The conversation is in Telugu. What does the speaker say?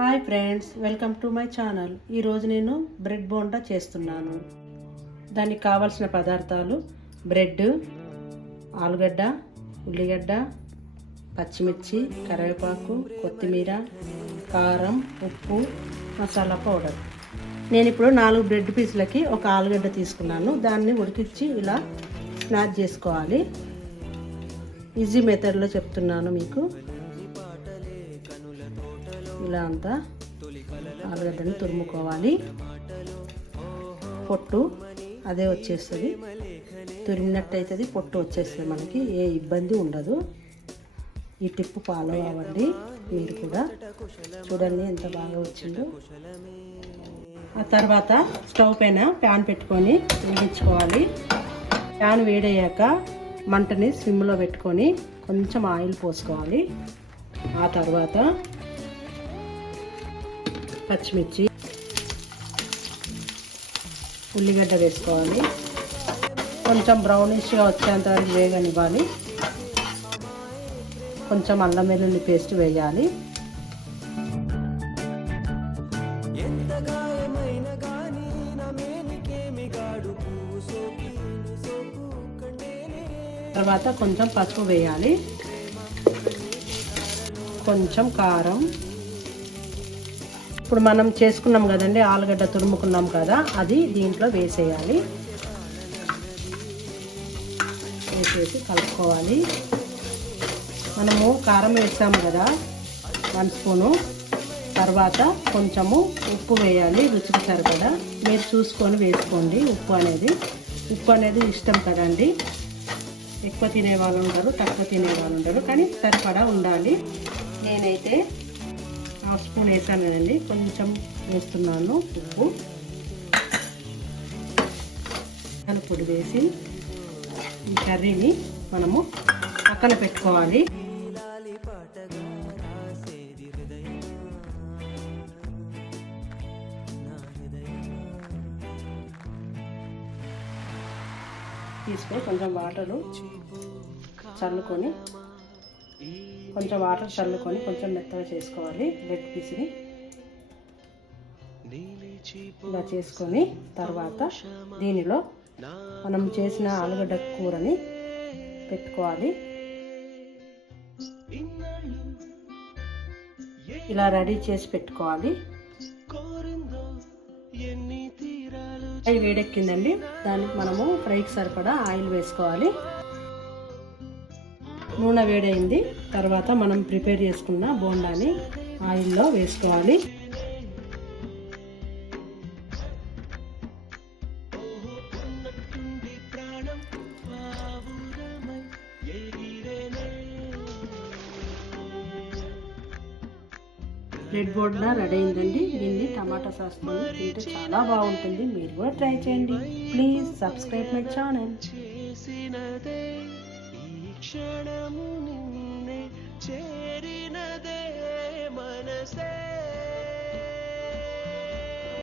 Hi friends, welcome to my channel. ఈరోజు నేను బ్రెడ్ బోండా చేస్తున్నాను. దానికి కావాల్సిన పదార్థాలు: బ్రెడ్, ఆలుగడ్డ, ఉల్లిగడ్డ, పచ్చిమిర్చి, కరివేపాకు, కొత్తిమీర, కారం, ఉప్పు, మసాలా పౌడర్. నేను ఇప్పుడు 4 బ్రెడ్ పీసులకి ఒక ఆలుగడ్డ తీసుకున్నాను. దాన్ని ఉడికించి ఇలా స్మాష్ చేసుకోవాలి. ఈజీ మెథడ్లో చెప్తున్నాను మీకు. ఇలా అంతా ఆలుగడ్డని తురుముకోవాలి. పొట్టు అదే వచ్చేస్తుంది, తురిమినట్టయితుంది, పొట్టు వచ్చేస్తుంది. మనకి ఏ ఇబ్బంది ఉండదు. ఈ టిప్ ఫాలో అవ్వండి మీరు కూడా. చూడండి ఎంత బాగా వచ్చిందో. ఆ తర్వాత స్టవ్ పైన ప్యాన్ పెట్టుకొని వేయించుకోవాలి. ప్యాన్ వేడయ్యాక మంటని సిమ్లో పెట్టుకొని కొంచెం ఆయిల్ పోసుకోవాలి. ఆ తర్వాత పచ్చిమిర్చి, ఉల్లిగడ్డ వేసుకోవాలి. కొంచెం బ్రౌనిష్గా వచ్చేంత వరకు వేగనివ్వాలి. కొంచెం అల్లం వెల్లుల్లి పేస్ట్ వేయాలి. తర్వాత కొంచెం పసుపు వేయాలి, కొంచెం కారం. ఇప్పుడు మనం చేసుకున్నాం కదండి, ఆలుగడ్డ తురుముకున్నాం కదా, అది దీంట్లో వేసేయాలి. వేసేసి కలుపుకోవాలి. మనము కారం వేసాము కదా 1 స్పూను. తర్వాత కొంచెము ఉప్పు వేయాలి, రుచికి సరిపడా. మీరు చూసుకొని వేసుకోండి. ఉప్పు అనేది ఇష్టం కదండి. ఎక్కువ తినే వాళ్ళు ఉంటారు, తక్కువ తినే వాళ్ళు ఉంటారు, కానీ సరిపడా ఉండాలి. నేనైతే 1 స్పూన్ వేసాను కదండి, కొంచెం వేస్తున్నాను ఉప్పు. పొడి వేసి ఈ కర్రీని మనము పక్కన పెట్టుకోవాలి. తీసుకొని కొంచెం వాటర్ చల్లుకొని కొంచెం మెత్తగా చేసుకోవాలి. బ్రెడ్ పీస్ని ఇలా చేసుకొని తర్వాత దీనిలో మనం చేసిన ఆలుగడ్డ కూరని పెట్టుకోవాలి. ఇలా రెడీ చేసి పెట్టుకోవాలి. అది వేడెక్కిందండి. దానికి మనము ఫ్రైకి సరిపడా ఆయిల్ వేసుకోవాలి. నూనె వేడైంది. తర్వాత మనం ప్రిపేర్ చేసుకున్న బోండాని ఆయిల్లో వేసుకోవాలి. బ్రెడ్ బోండా రెడీ అయిందండి. దీన్ని టమాటా సాస్తో తింటే చాలా బాగుంటుంది. మీరు కూడా ట్రై చేయండి. Please subscribe my channel. క్షణము నిన్నే చేరినదే.